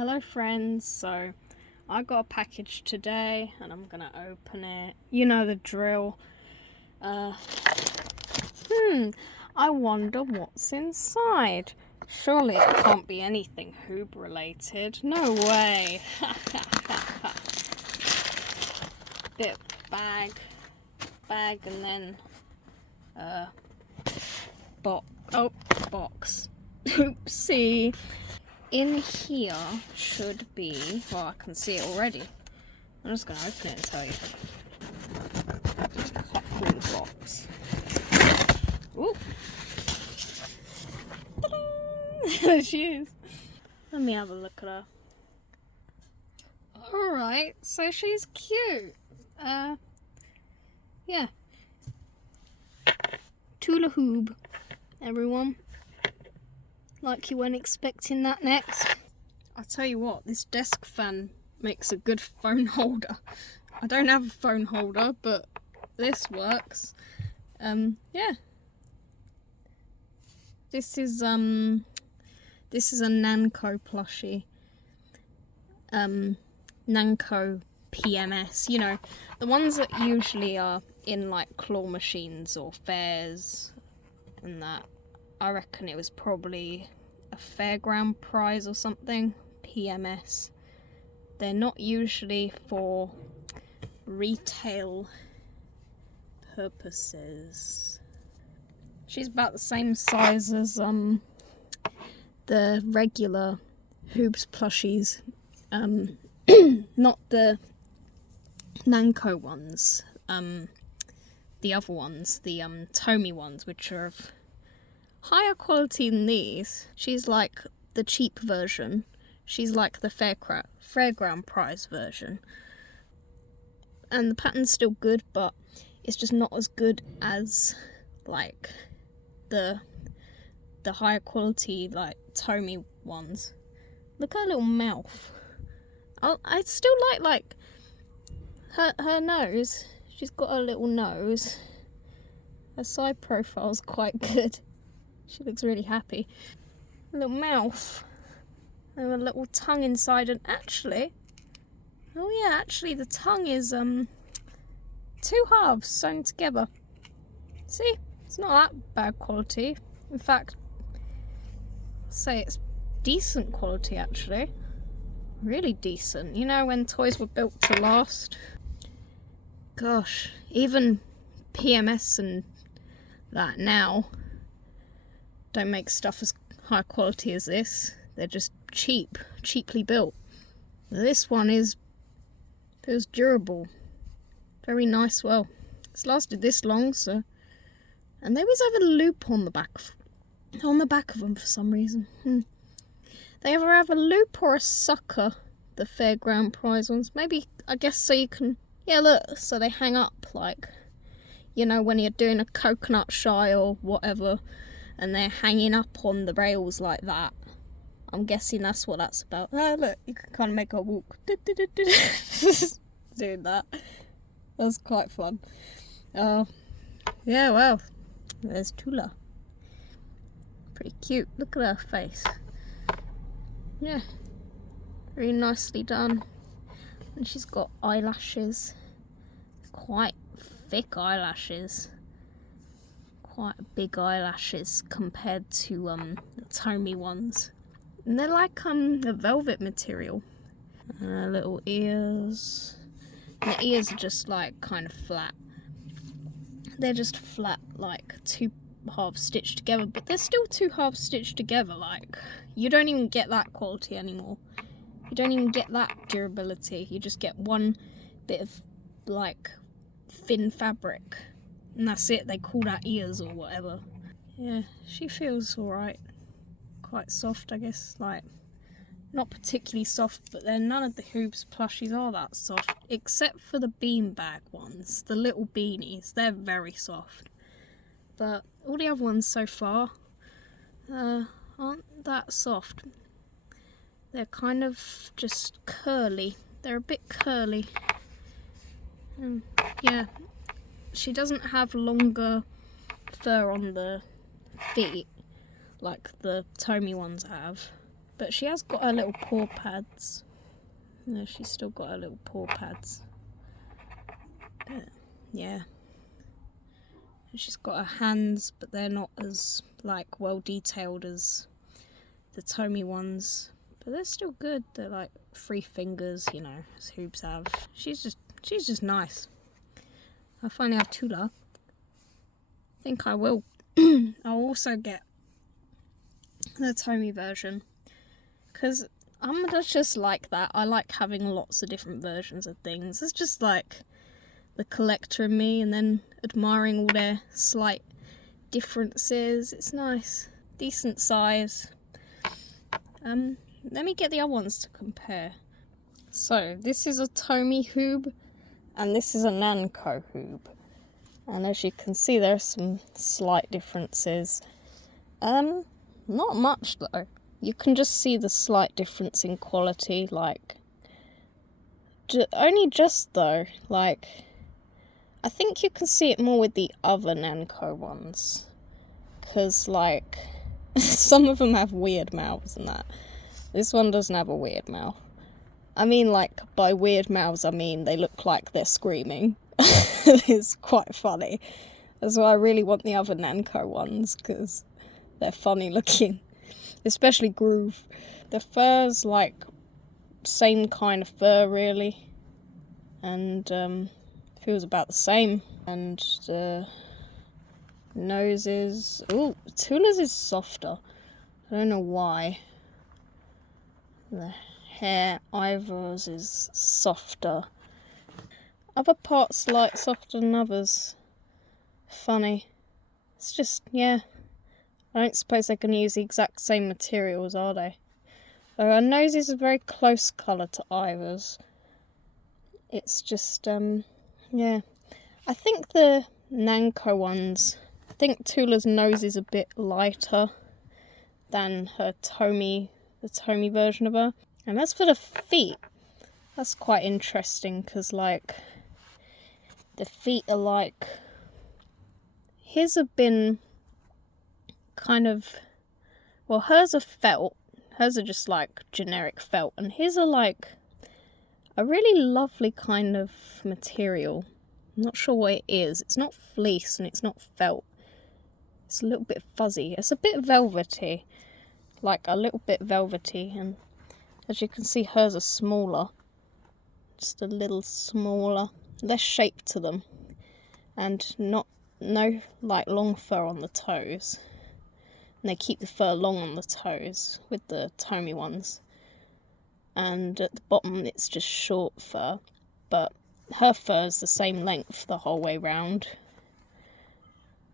Hello friends, so I got a package today and I'm gonna open it. You know the drill. I wonder what's inside. Surely it can't be anything Hoob related. No way. Bit bag and then box. Oopsie. In here should be, well, I can see it already. I'm just going to open it and tell you. Cut through the box. Ooh. There she is. Let me have a look at her. Alright, so she's cute. Yeah. Tula Hoob, everyone. Like you weren't expecting that next. I'll tell you what, this desk fan makes a good phone holder. I don't have a phone holder, but this works. Yeah. This is a Nanco plushie. Nanco PMS. You know, the ones that usually are in like claw machines or fairs and that. I reckon it was probably a fairground prize or something. PMS. They're not usually for retail purposes. She's about the same size as the regular Hoobs plushies. Not the Nanco ones. The other ones, the Tomy ones, which are of higher quality than these. She's like the cheap version. She's like the fairground prize version. And the pattern's still good, but it's just not as good as like the higher quality like Tomy ones. Look at her little mouth. I still like her nose. She's got a little nose. Her side profile's quite good. She looks really happy. A little mouth. And a little tongue inside, and actually, the tongue is two halves sewn together. See? It's not that bad quality. In fact, I'd say it's decent quality actually. Really decent. You know when toys were built to last? Gosh, even PMS and that now don't make stuff as high quality as this. They're just cheaply built. This one feels durable. Very nice. Well, it's lasted this long, so. And they always have a loop on the back of them for some reason. They either have a loop or a sucker, the fairground prize ones. Maybe, I guess, so you can, yeah, look, so they hang up like, you know, when you're doing a coconut shy or whatever, and they're hanging up on the rails like that. I'm guessing that's what that's about. Oh, look, you can kind of make her walk. Doing that. That's quite fun. Yeah, well, there's Tula. Pretty cute. Look at her face. Yeah, very nicely done. And she's got eyelashes. Quite thick eyelashes. Quite big eyelashes compared to the Tomy ones. And they're like a velvet material. Little ears. And the ears are just like kind of flat. They're just flat, like two halves stitched together, but they're still two halves stitched together. Like, you don't even get that quality anymore. You don't even get that durability. You just get one bit of like thin fabric. And that's it, they call that ears or whatever. Yeah, she feels alright. Quite soft, I guess. Like, not particularly soft, but then none of the Hoobs plushies are that soft. Except for the beanbag ones, the little beanies. They're very soft. But all the other ones so far aren't that soft. They're kind of just curly. They're a bit curly. Yeah. She doesn't have longer fur on the feet like the Tomy ones have, But she has got her little paw pads. No, she's still got her little paw pads. Yeah. And she's got her hands, but they're not as like well detailed as the Tomy ones. But they're still good. They're like 3 fingers, you know, as Hoobs have. She's just nice. I finally have Tula. I think I will. I'll also get the Tomy version, because I'm just like that. I like having lots of different versions of things. It's just like the collector in me, and then admiring all their slight differences. It's nice. Decent size. Let me get the other ones to compare. So this is a Tomy Hoob, and this is a Nanco Hoob. And as you can see, there are some slight differences. Not much though. You can just see the slight difference in quality, like, only just though, like, I think you can see it more with the other Nanco ones, because, like, some of them have weird mouths and that. This one doesn't have a weird mouth. I mean, like, by weird mouths, I mean they look like they're screaming. It's quite funny. That's why I really want the other Nanco ones, because they're funny looking. Especially Groove. The fur's like same kind of fur really, and feels about the same. And the noses, ooh, Tula's is softer. I don't know why. The hair, Ivor's is softer. Other parts like softer than others. Funny. It's just, yeah. I don't suppose they're going to use the exact same materials, are they? Her nose is a very close colour to Ivor's. It's just, yeah. I think the Nanco ones, I think Tula's nose is a bit lighter than her Tomy, the Tomy version of her. And as for the feet, that's quite interesting, because, like, the feet are like, his have been kind of, well, hers are felt. Hers are just like generic felt, and his are like a really lovely kind of material. I'm not sure what it is. It's not fleece and it's not felt. It's a little bit fuzzy. It's a bit velvety, like a little bit velvety, and as you can see, hers are smaller, just a little smaller, less shape to them, and no like long fur on the toes. And they keep the fur long on the toes with the Tomy ones. And at the bottom it's just short fur. But her fur is the same length the whole way round.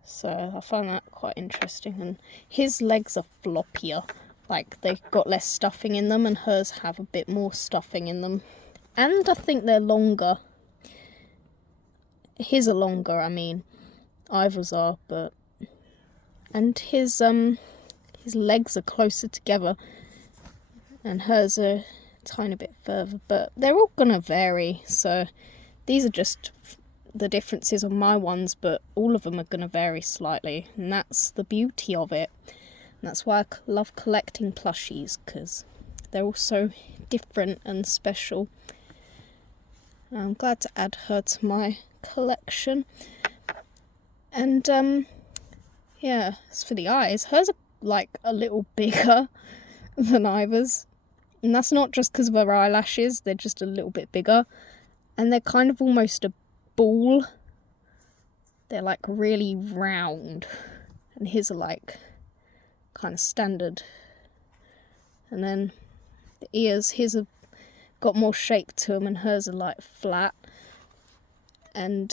So I find that quite interesting. And his legs are floppier. Like, they've got less stuffing in them, and hers have a bit more stuffing in them. And I think they're longer. His are longer, I mean. Ivor's are, but... And his legs are closer together, and hers are a tiny bit further, but they're all gonna vary. So these are just the differences on my ones, but all of them are gonna vary slightly, and that's the beauty of it. And that's why I love collecting plushies, because they're all so different and special. I'm glad to add her to my collection. And yeah, as for the eyes, hers are like a little bigger than Ivor's. And that's not just because of her eyelashes, they're just a little bit bigger. And they're kind of almost a ball. They're like really round. And his are like kind of standard. And then the ears, his have got more shape to them, and hers are like flat. And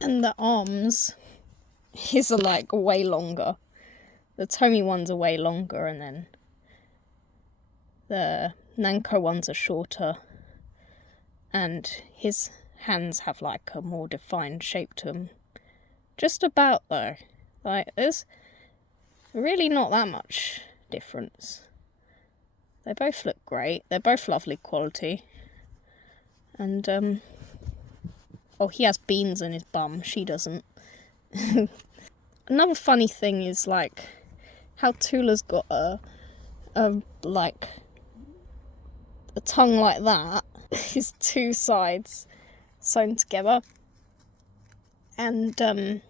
the arms, his are like way longer. The Tomy ones are way longer, and then the Nanco ones are shorter. And his hands have like a more defined shape to them. Just about though. Like, there's really not that much difference. They both look great. They're both lovely quality. And oh, he has beans in his bum. She doesn't. Another funny thing is, like, how Tula's got a like a tongue like that. His two sides sewn together, and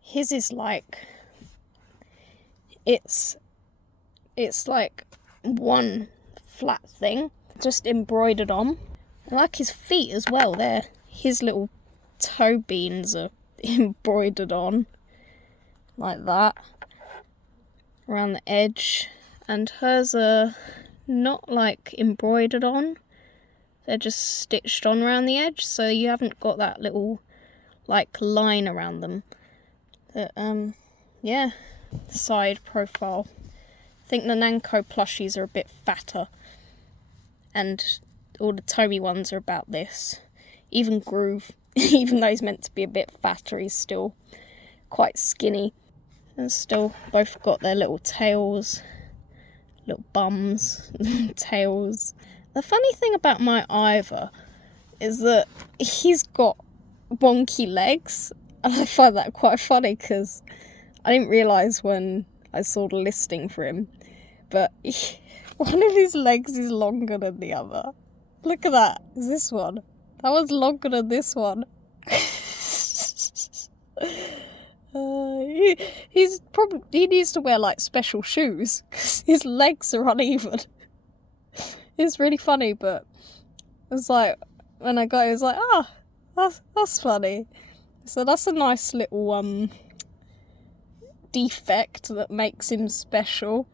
his is like it's like one flat thing just embroidered on. I like his feet as well. There, his little toe beans are embroidered on like that around the edge, and hers are not like embroidered on, they're just stitched on around the edge, so you haven't got that little like line around them. But yeah, side profile. I think the Nanco plushies are a bit fatter, and all the Tomy ones are about this. Even Groove, even though he's meant to be a bit fatter, he's still quite skinny. And still both got their little tails, little bums, tails. The funny thing about my Ivor is that he's got wonky legs, and I find that quite funny because I didn't realise when I saw the listing for him, but one of his legs is longer than the other. Look at that. Is this one? That one's longer than this one. He needs to wear like special shoes because his legs are uneven. It's really funny, but it's like when I got it, it was like, that's funny. So that's a nice little defect that makes him special.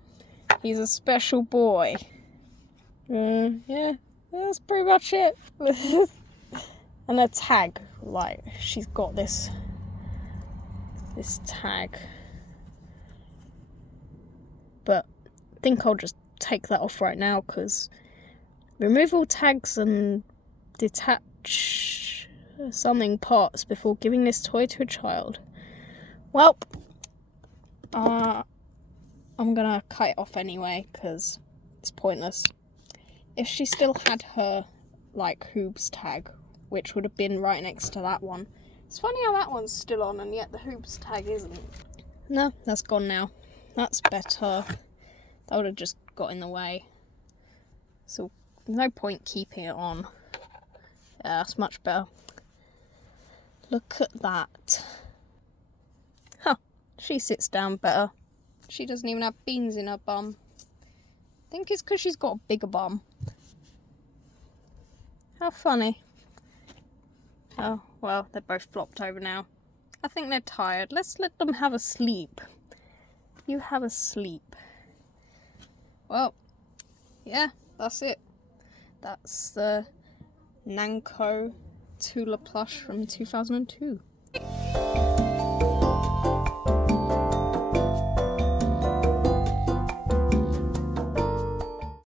He's a special boy. Yeah, that's pretty much it. And a tag, like she's got this tag, but I think I'll just take that off right now because remove all tags and detach something parts before giving this toy to a child. Well, I'm gonna cut it off anyway because it's pointless. If she still had her like Hoobs tag, which would have been right next to that one. It's funny how that one's still on and yet the Hoobs tag isn't. No, that's gone now. That's better. That would have just got in the way. So no point keeping it on. Yeah, that's much better. Look at that. Huh, she sits down better. She doesn't even have beans in her bum. I think it's because she's got a bigger bum. How funny. Oh, well, they're both flopped over now. I think they're tired. Let's let them have a sleep. You have a sleep. Well, yeah, that's it. That's the Nanco Tula plush from 2002.